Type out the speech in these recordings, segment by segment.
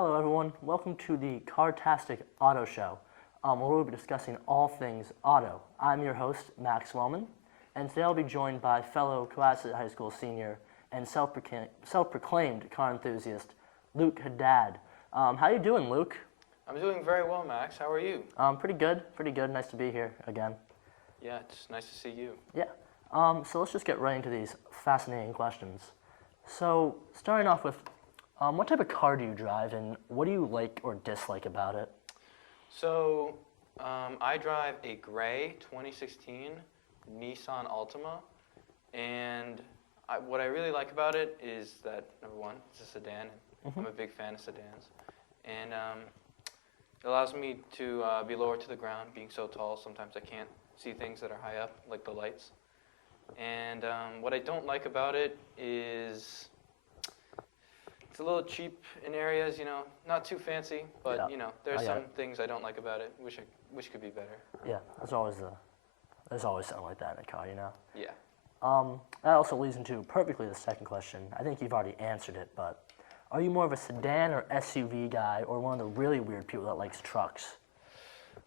Hello, everyone. Welcome to the Cartastic Auto Show, where we'll be discussing all things auto. I'm your host, Max Wellman, and today I'll be joined by fellow Cohasset High School senior and self-proclaimed car enthusiast, Luke Haddad. How you doing, Luke? I'm doing very well, Max. How are you? Pretty good. Pretty good. Nice to be here again. Yeah, it's nice to see you. Yeah. So let's just get right into these fascinating questions. So, starting off with, what type of car do you drive, and what do you like or dislike about it? So, I drive a gray 2016 Nissan Altima, and what I really like about it is that, number one, it's a sedan. I'm a big fan of sedans. And it allows me to be lower to the ground. Being so tall, sometimes I can't see things that are high up, like the lights. And what I don't like about it is it's a little cheap in areas, not too fancy, but Yeah. there's I some get it. things I don't like about it. Wish could be better. Yeah, there's always something like that in a car, Yeah. That also leads into perfectly the second question. I think you've already answered it, but are you more of a sedan or SUV guy, or one of the really weird people that likes trucks?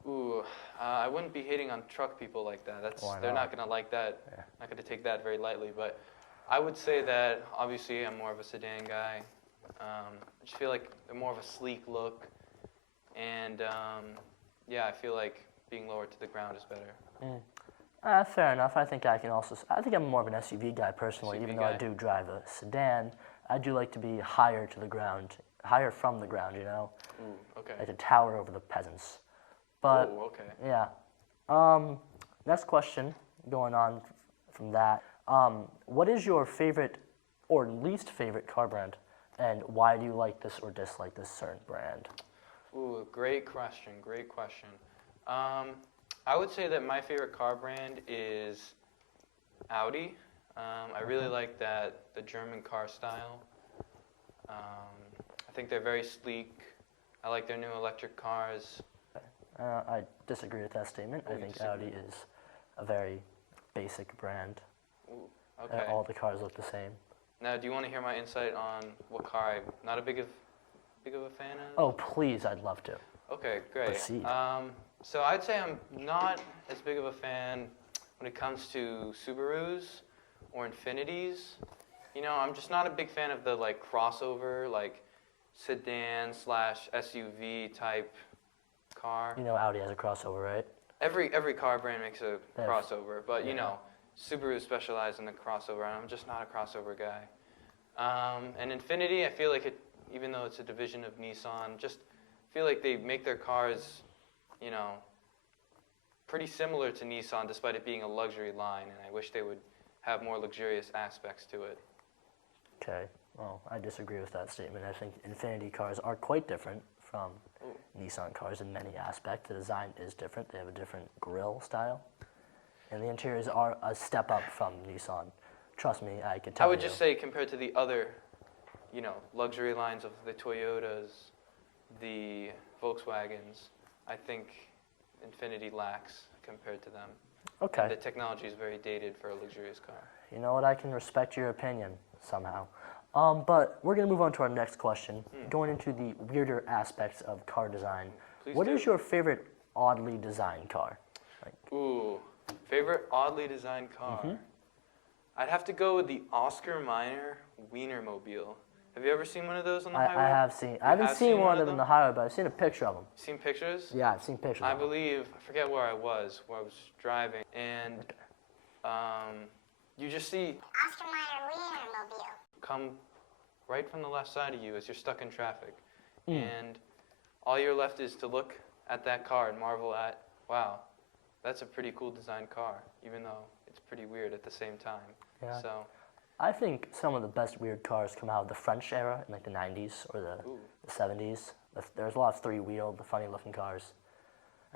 Ooh, I wouldn't be hating on truck people like that. Why They're not? not gonna like that. Yeah. Not gonna take that very lightly. But I would say that obviously I'm more of a sedan guy. I just feel like they're more of a sleek look, and yeah, I feel like being lower to the ground is better. Fair enough. I think I'm more of an SUV guy personally, SUV even though I guy. do drive a sedan. I do like to be higher to the ground, higher from the ground, Ooh, okay. like to tower over the peasants. But Ooh, okay. yeah. Next question, going on from that. What is your favorite or least favorite car brand, and why do you like this or dislike this certain brand? Ooh, great question. Great question. I would say that my favorite car brand is Audi. I really like the German car style. I think they're very sleek. I like their new electric cars. I disagree with that statement. Oh, I you think disagree? Audi is a very basic brand. Ooh, okay. All the cars look the same. Now, do you want to hear my insight on what car I'm not a big of a fan of? Oh, please, I'd love to. Okay, great. Proceed. So I'd say I'm not as big of a fan when it comes to Subarus or Infinitis. I'm just not a big fan of the crossover, sedan / SUV type car. Audi has a crossover, right? Every car brand makes a They have- crossover, but yeah. Subaru specializes in the crossover, and I'm just not a crossover guy. And Infiniti, I feel like it, even though it's a division of Nissan, just feel like they make their cars, pretty similar to Nissan, despite it being a luxury line, and I wish they would have more luxurious aspects to it. Okay. Well, I disagree with that statement. I think Infiniti cars are quite different from Ooh. Nissan cars in many aspects. The design is different. They have a different grille style. And the interiors are a step up from Nissan. Trust me, I can tell I would you. just say compared to the other, luxury lines of the Toyotas, the Volkswagens, I think Infiniti lacks compared to them. Okay. And the technology is very dated for a luxurious car. You know what? I can respect your opinion somehow. But we're going to move on to our next question, going into the weirder aspects of car design. Please What do. is your favorite oddly designed car? Ooh, favorite oddly designed car? I'd have to go with the Oscar Mayer Wienermobile. Have you ever seen one of those on the highway? I have seen. I haven't have seen seen one one of of them on them? the highway, but I've seen a picture of them. Seen pictures? Yeah, I've seen pictures I of them. believe, I forget where I was driving, and you just see Oscar Mayer Wienermobile. come right from the left side of you as you're stuck in traffic. And all you're left is to look at that car and marvel at, wow, that's a pretty cool designed car, even though it's pretty weird at the same time. Yeah. So, I think some of the best weird cars come out of the French era in the 90s or the ooh, 70s. There's a lot of three-wheeled, funny-looking cars.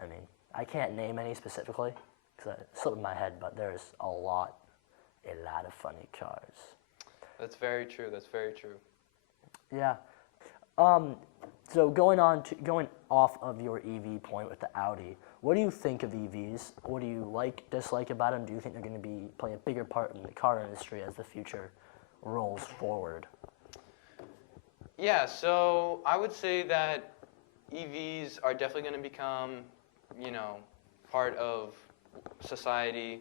I mean, I can't name any specifically because it slipped in my head, but there's a lot of funny cars. that's very true, that's very true. Yeah. So going off of your EV point with the Audi, what do you think of EVs? What do you dislike about them? Do you think they're going to be playing a bigger part in the car industry as the future rolls forward? Yeah, so I would say that EVs are definitely going to become, part of society,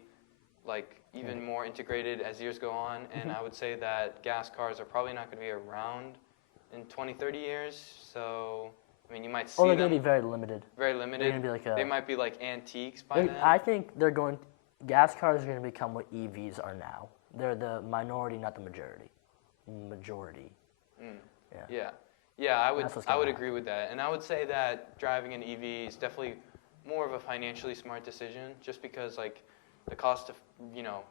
like even more integrated as years go on. And I would say that gas cars are probably not going to be around in 20, 30 years. So, I mean, you might see Oh, they're them going to be very limited. very They're limited. going to be like a. They might be like antiques by then. I think gas cars are going to become what EVs are now. They're the minority, not the majority. Majority. Yeah, yeah, I would That's what's I gonna would happen. agree with that, and I would say that driving an EV is definitely more of a financially smart decision, just because like the cost to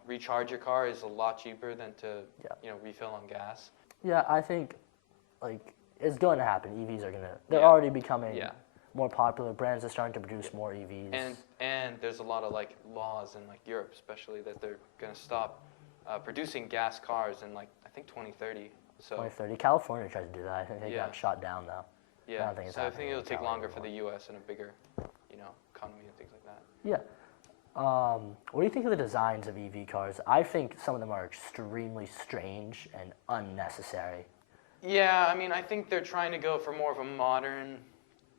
recharge your car is a lot cheaper than to refill on gas. Yeah, I think like it's going to happen. EVs are going to. They're Yeah. already becoming Yeah. more popular. Brands are starting to produce more EVs. And there's a lot of like laws in like Europe, especially that they're gonna stop producing gas cars in like I think 2030. So 2030. California tried to do that. I think they Yeah. got shot down though. yeah, don't think it's so I happening think it'll in take Cali longer for the anymore. U.S. and a bigger economy and things like that. Yeah. What do you think of the designs of EV cars? I think some of them are extremely strange and unnecessary. Yeah, I mean, I think they're trying to go for more of a modern,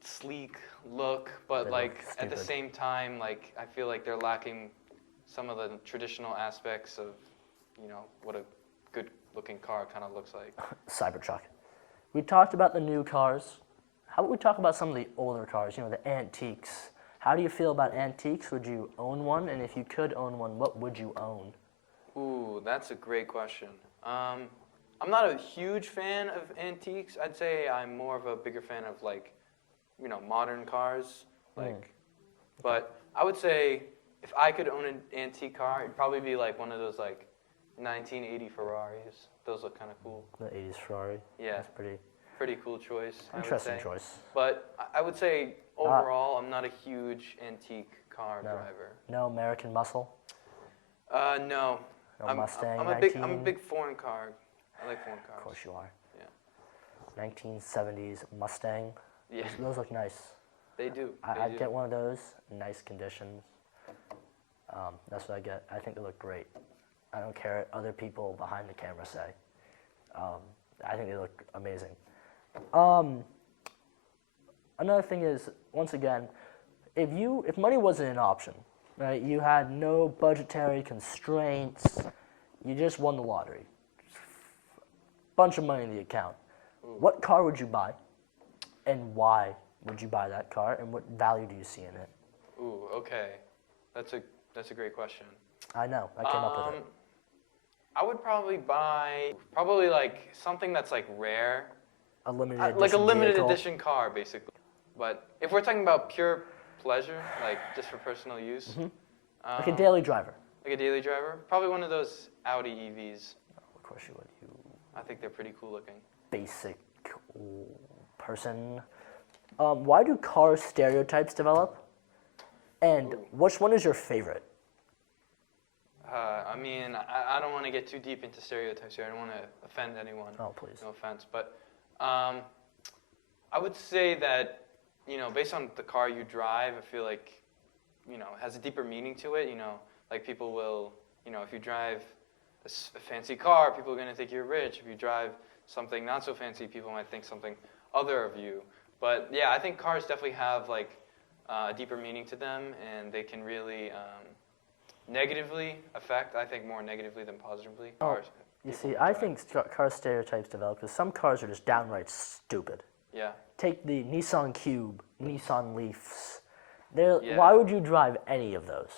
sleek look, but They like look at the stupid. same time, like I feel like they're lacking some of the traditional aspects of, what a good-looking car kind of looks like. Cybertruck. We talked about the new cars. How about we talk about some of the older cars, the antiques? How do you feel about antiques? Would you own one? And if you could own one, what would you own? Ooh, that's a great question. I'm not a huge fan of antiques. I'd say I'm more of a bigger fan of like, modern cars. Like, but I would say if I could own an antique car, it'd probably be like one of those like 1980 Ferraris. Those look kind of cool. The 80s Ferrari. Yeah, That's pretty cool choice. I would interesting say. choice. But I would say overall, I'm not a huge antique car No. driver. No American muscle. No. No I'm, Mustang. I'm a 19... big foreign car. I like foreign cars. Of course you are. Yeah. 1970s Mustang. Yeah, Those look nice. they do. I'd do. get one of those. Nice conditions. That's what I get. I think they look great. I don't care what other people behind the camera say. I think they look amazing. Another thing is, once again, if money wasn't an option, right? You had no budgetary constraints. You just won the lottery. Bunch of money in the account. What car would you buy, and why would you buy that car, and what value do you see in it? Ooh, okay. That's a great question. I know. I came up with it. I would probably buy like something that's like rare, A limited edition like a limited vehicle. edition car, basically. But if we're talking about pure pleasure, like just for personal use, Like a daily driver. like a daily driver, probably one of those Audi EVs. Of course you would. You I think they're pretty cool looking. basic person. Why do car stereotypes develop? And which one is your favorite? I mean, I don't want to get too deep into stereotypes here. I don't want to offend anyone. Oh, please. No offense, but I would say that based on the car you drive, I feel like it has a deeper meaning to it. Like people will, if you drive a fancy car, people are going to think you're rich. If you drive something not so fancy, people might think something other of you. But yeah, I think cars definitely have like a deeper meaning to them, and they can really negatively affect. I think more negatively than positively. Cars. You people see, will I drive. think car stereotypes develop because some cars are just downright stupid. Yeah. Take the Nissan Cube, Nissan Leafs. They're, Yeah. Why would you drive any of those?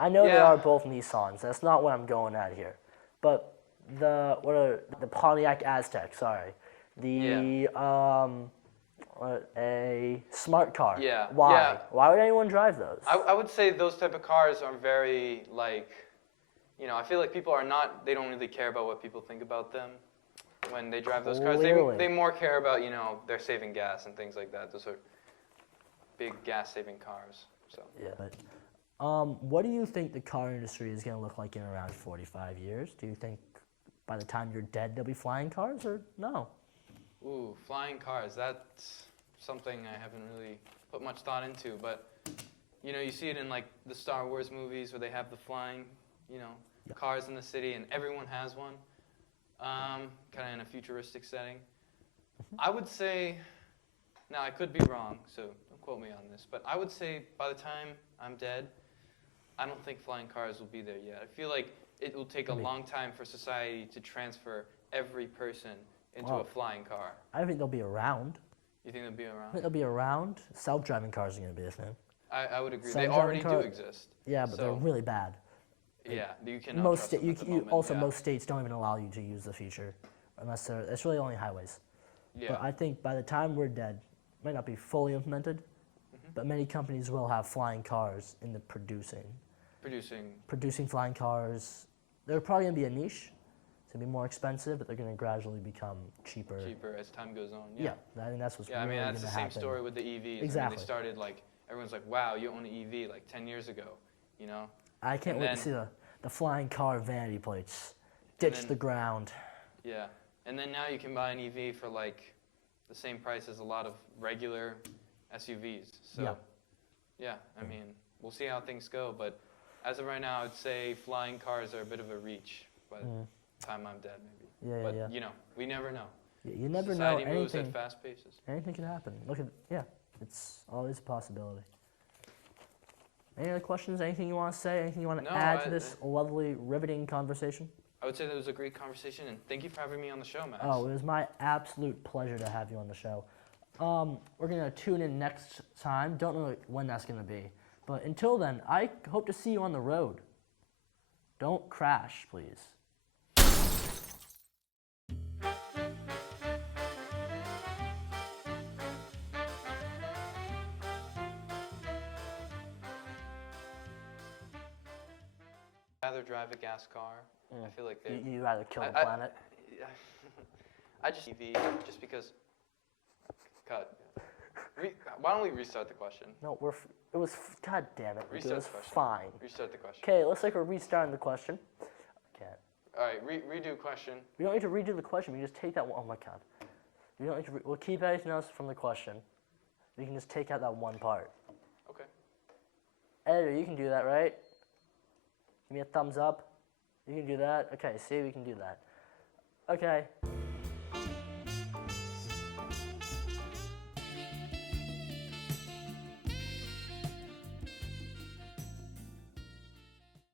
I know they Yeah. are both Nissans. That's not what I'm going at here. But the Pontiac Aztec, sorry. A smart car. Yeah, Why? yeah. Why would anyone drive those? I would say those type of cars are very like, I feel like people are not. They don't really care about what people think about them when they drive those cars. Clearly. They more care about they're saving gas and things like that. Those are big gas saving cars. So Yeah. But, what do you think the car industry is going to look like in around 45 years? Do you think by the time you're dead there'll be flying cars, or no? ooh, flying cars. That's something I haven't really put much thought into. But you see it in like the Star Wars movies where they have the flying, cars in the city, and everyone has one. Kind of in a futuristic setting. I would say, now I could be wrong, so don't quote me on this, but I would say by the time I'm dead, I don't think flying cars will be there yet. I feel like it will take a long time for society to transfer every person into a flying car. I think they'll be around. You think they'll be I around? think they'll be around. Self-driving cars are going to be a thing. I would agree. They Self-driving already do car- exist. Yeah, but they're So, really bad. Yeah, you cannot Most trust them at the moment. also yeah. most states don't even allow you to use the feature, unless they're. It's really only highways. Yeah. But I think by the time we're dead, it might not be fully implemented, Mm-hmm. but many companies will have flying cars in the producing flying cars. They're probably going to be a niche. It's going to be more expensive, but they're going to gradually become cheaper. Cheaper as time goes on. Yeah, I think that's what's Yeah, I really mean, going that's to the same happen. story with the EVs. I mean, Exactly. they started like, everyone's like, wow, you own an EV like 10 years ago, you know? I can't And wait then- to see the flying car vanity plates ditch then- the ground. Yeah. And then now you can buy an EV for like the same price as a lot of regular SUVs. So, Yeah. yeah, I mean, we'll see how things go. But as of right now, I'd say flying cars are a bit of a reach by the time I'm dead, maybe. Yeah, But, yeah. you know, we never know. You never Society know moves anything. at fast paces. Anything can happen. Look at it's always a possibility. Any other questions? Anything you want to say? Anything you want to No, add to this lovely, riveting conversation? I would say that was a great conversation, and thank you for having me on the show, Max. Oh, it was my absolute pleasure to have you on the show. We're gonna tune in next time. Don't know when that's gonna be, but until then, I hope to see you on the road. Don't crash, please. I'd rather drive a gas car. I feel like they. You rather kill the I- planet. I just EV just because. Cut. Why don't we restart the question? No, God damn it. It Restart was the question. fine. Restart the question. Okay, looks like we're restarting the question. Can't. All right, redo question. We don't need to redo the question. We can just take that one. Oh my god. We don't need to. We'll keep everything else from the question. We can just take out that one part. Okay. Editor, you can do that, right? Give me a thumbs up. You can do that. Okay, see, we can do that. Okay.